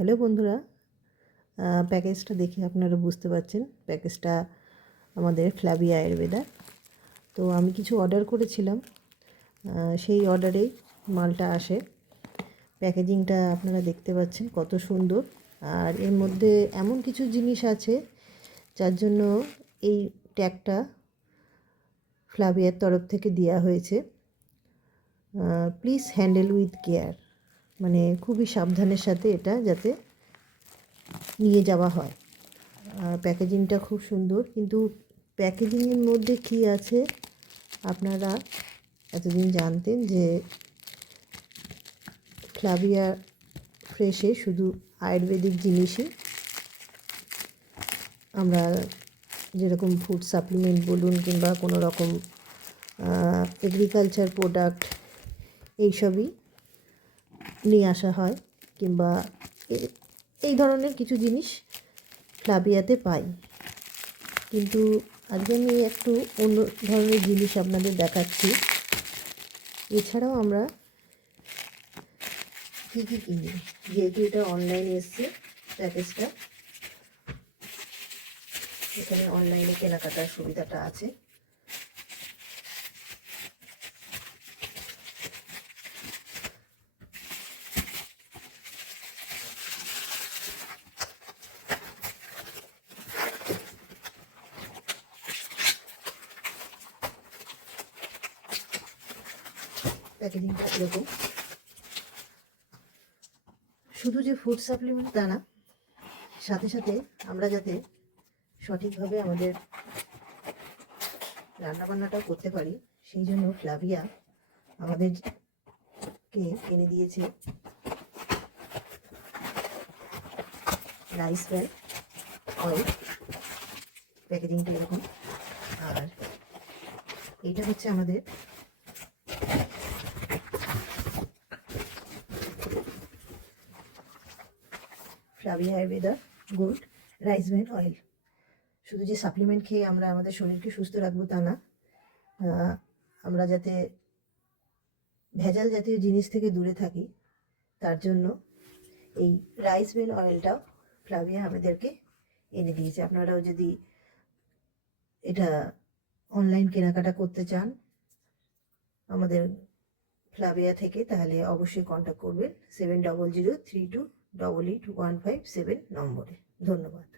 Hello বন্ধুরা, প্যাকেজটা দেখে আপনারা বুঝতে পারছেন প্যাকেজটা আমাদের ফ্ল্যাভি আয়ুর্বেদা। তো আমি কিছু অর্ডার করেছিলাম, সেই অর্ডারেই মালটা আসে। প্যাকেজিংটা আপনারা দেখতে পাচ্ছেন কত সুন্দর। আর এর মধ্যে এমন কিছু জিনিস আছে যার জন্য এই ট্যাগটা ফ্ল্যাভিয়ার তরফ থেকে দেওয়া হয়েছে। প্লিজ হ্যান্ডেল উইথ কেয়ার, মানে খুবই সাবধানের সাথে এটা যাতে নিয়ে যাওয়া হয়। প্যাকেজিংটা খুব সুন্দর, কিন্তু প্যাকেজিংয়ের মধ্যে কি আছে আপনারা এতদিন জানতেন যে ফ্ল্যাভিয়া ফ্রেশে শুধু আয়ুর্বেদিক জিনিসই, আমরা যেরকম ফুড সাপ্লিমেন্ট বলুন কিংবা কোনো রকম এগ্রিকালচার প্রোডাক্ট এইসবই নিয়ে আসা হয়, কিংবা এই ধরনের কিছু জিনিস ফ্ল্যাভিয়াতে পাই। কিন্তু আজকে আমি একটু অন্য ধরনের জিনিস আপনাদের দেখাচ্ছি। এছাড়াও আমরা কী কী কিনি, যেহেতু এটা অনলাইনে এসছে প্যাকেজটা, এখানে অনলাইনে কেনাকাটার সুবিধাটা আছে। প্যাকেজিংটা এরকম, শুধু যে ফুড সাপ্লিমেন্ট তা না, সাথে সাথে আমরা যাতে সঠিকভাবে আমাদের রান্নাবান্নাটাও করতে পারি সেই জন্য ফ্ল্যাভিয়া আমাদেরকে এনে দিয়েছে রাইস ব্র্যান অয়েল। প্যাকেজিংটা এরকম। আর এইটা হচ্ছে আমাদের Flavia Ayurveda gold rice bran oil. শুধু যে সাপ্লিমেন্ট খেয়ে আমরা আমাদের শরীরকে সুস্থ রাখবো তা না, আমরা যাতে ভেজাল জাতীয় জিনিস থেকে দূরে থাকি তার জন্য এই রাইস ব্র্যান অয়েলটাও ফ্ল্যাভিয়া আমাদেরকে এনে দিয়েছে। আপনারাও যদি এটা অনলাইন কেনাকাটা করতে চান আমাদের ফ্ল্যাভিয়া থেকে, তাহলে অবশ্যই কন্ট্যাক্ট করবেন 7003288157 নম্বরে। ধন্যবাদ।